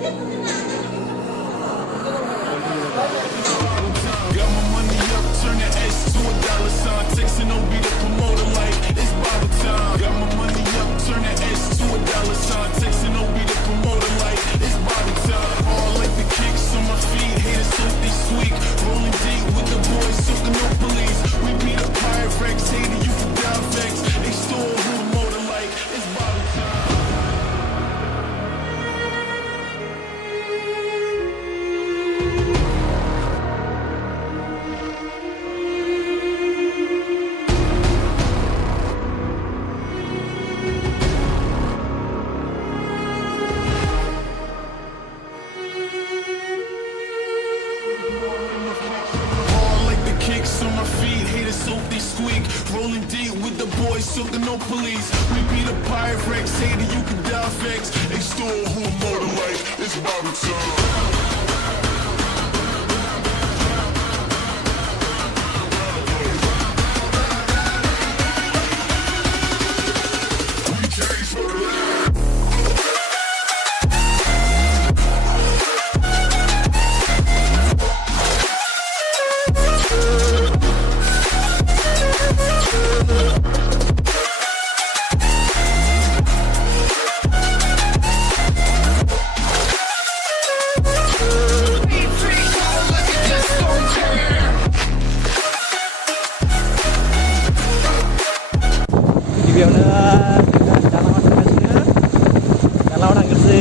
Got my money up, turn the S to a dollar sign. Texting OB the promoter like it's Bible time. Got my money up, turn the S to a dollar sign. Texting OB the promoter like it's Bible time. All like the kicks on my feet, haters hope they squeak. Rolling deep with the boys, soaking no police. We beat up Pyrex, hater, you can die vex. They stole who the motor like it's Bible time. Kicks on my feet, haters hope they squeak. Rolling deep with the boys, soaking no police. We beat a Pyrex, hater, you can die vex. They stole who motor like it's Bible time. गिबियावनो दालाङाव थांगासिनो दालाङाव थांग्रोसै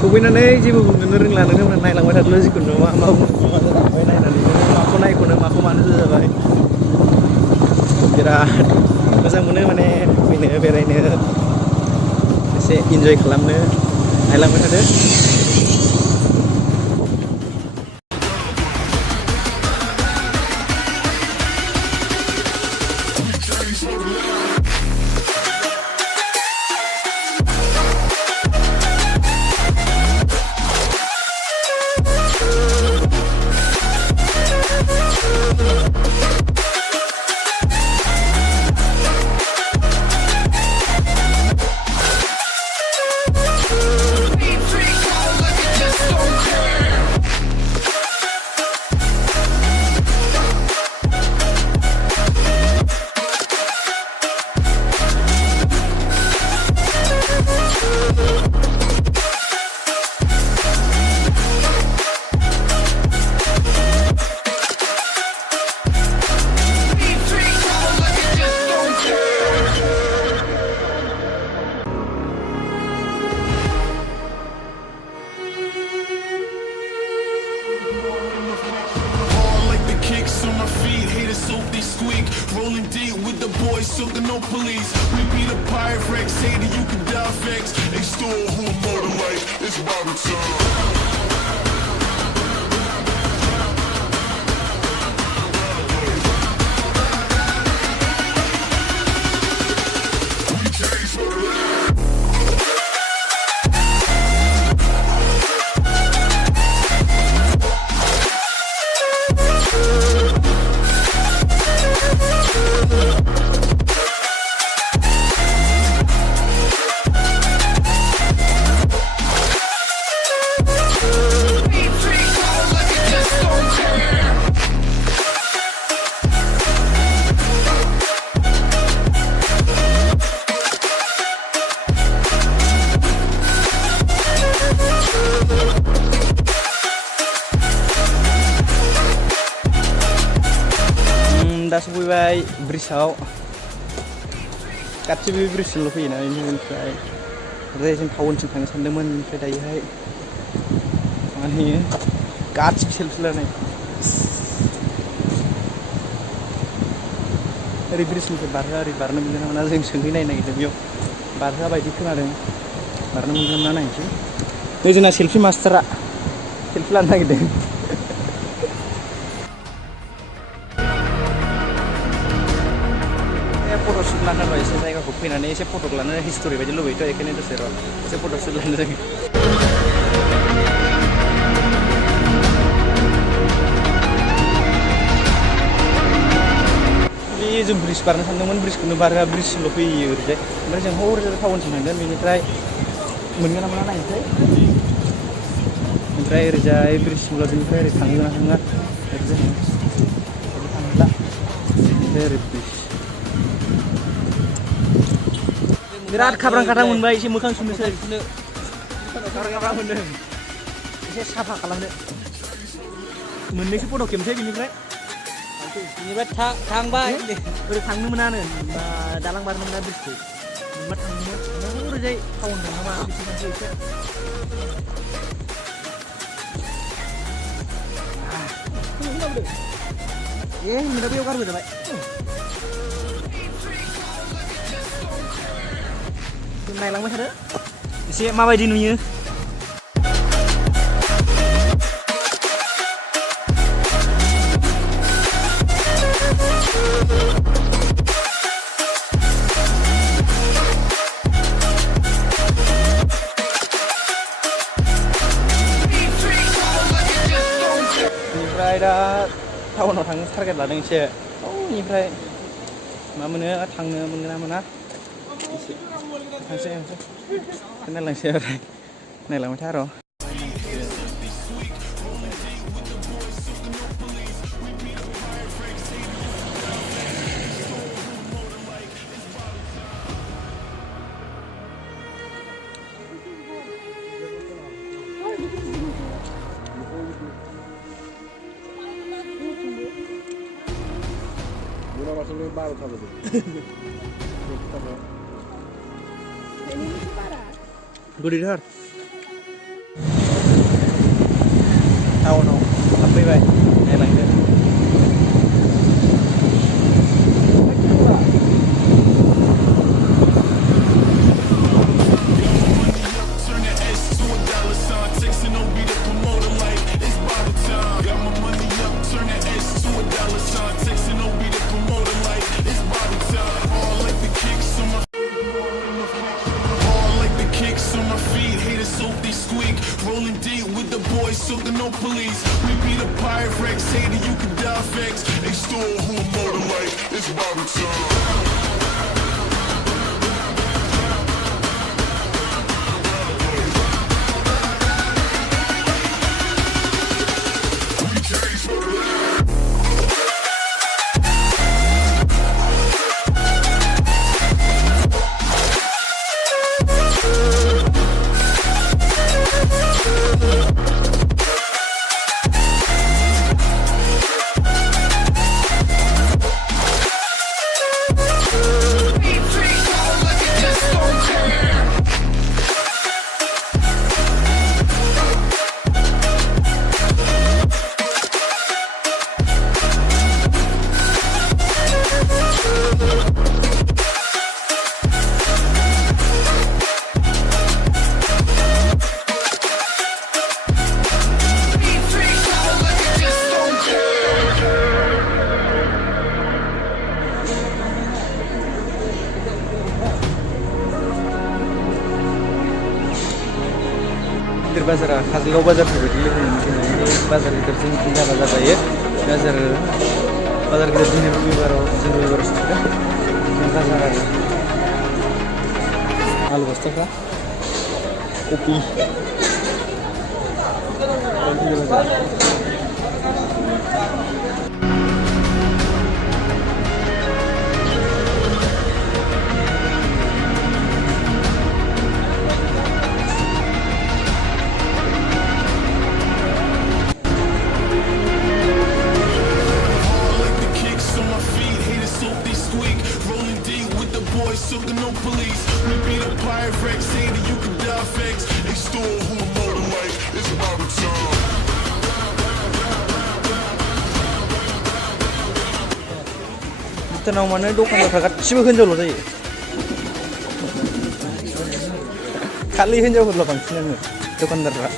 सफैनानै जेबो बुंनोनो रोंला नोङो नायलांबाय थादोल' जिखुनु मा जालांबाय नायनानैनो माखौ नायख'नो माखौ मानो जाबाय बिराद मोजां मोनो माने फैनो बेरायनो एसे इन्जय खालामनो नायलांबाय थादो Rolling deep with the boys, soaking no police. We beat a Pyrex, hater, you can die vex. They stole who motor like it's Bible time. दा सफैबाय ब्रिजआव गासिबो ब्रिजजोंल' फैयोना बेनिफ्राय ओमफ्राय जों टाउनसिम थांनो सानदोंमोन ओमफ्राय दायोहाय माने गासिबो सेल्फि लानाय ओरै ब्रिजनिफ्राय बारहोआ ओरै बारनो मोनगोन ना मोना जों सोंहैनायनो नागिरदों बेयाव बारहोआ बायदि खोनादों बारनो मोनगोन ना नायनोसै नै जोंना सेल्फि मास्टारा सेल्फि लानो नागिरदों फट'शुट लानो र' एसे जायगाखौ फैनानै एसे फट' लानो हिस्ट'रि बायदि लुबैयोथ' बेखायनो दसे र' एसे फट'शुट लानो जों बे जों ब्रिज बारनो सानदोंमोन ब्रिजखौनो बारहोआ ब्रिजसिमल' फैयो ओरैजाय ओमफ्राय जों हरै टाउनसिम थांगोन बेनिफ्राय मोनगोन ना मोना नायनोसै ओमफ्राय ओरैजाय ब्रिजसिमल' बेनिफ्राय ओरै थांगोन ना थाङा ओरैजाय ओरै थांला ओमफ्राय ओरै ब्रिज बिराद खाब्रां खाब्रां मोनबाय एसे मोखां सुनोसै खाब्रां खाब्रां मोनदों एसे साफा खालामनो मोननैसो फट' खेबनोसै बेनिफ्राय थांबाय ओरै थांनो मोनानो दालां बारनो मोना ब्रिजखौ मोनबा थांनोमोन ओरैजाय टाउन थांनो मा बिथिंसो एसे मोना बेयाव गारबोजाबाय नायलांबाय थादो एसे माबायदि नुयो ओमफ्राय दा टाउनाव थांनो टारगेट लादों एसे टाउननिफ्राय मा मोनो थांनो मोनगोन ना मोना एसे थांसै नायलांसै ओमफ्राय नायलांबाय था र' गुडिथार टाउनाव हाबफैबाय नायलांदो Rolling deep with the boys, so no police. We beat a Pyrex, hater, you can die vex. Extort who motor like it's Bobby time. गिदिर बाजारा काजलगाव बाजारफोरबायदि लोगो मोनसै बाजार गिदिर जों जाबा जाबायो बाजार गिदिर दिनै रबिबारावसो थांदों बाजार आरो आलु बस्थाफ्रा कफि On my feet, भुटानाव माने दखानदारफ्रा गासिबो हिनजावल' जायो खालि हिनजावफोरल' बांसिनानो दखानदारफ्रा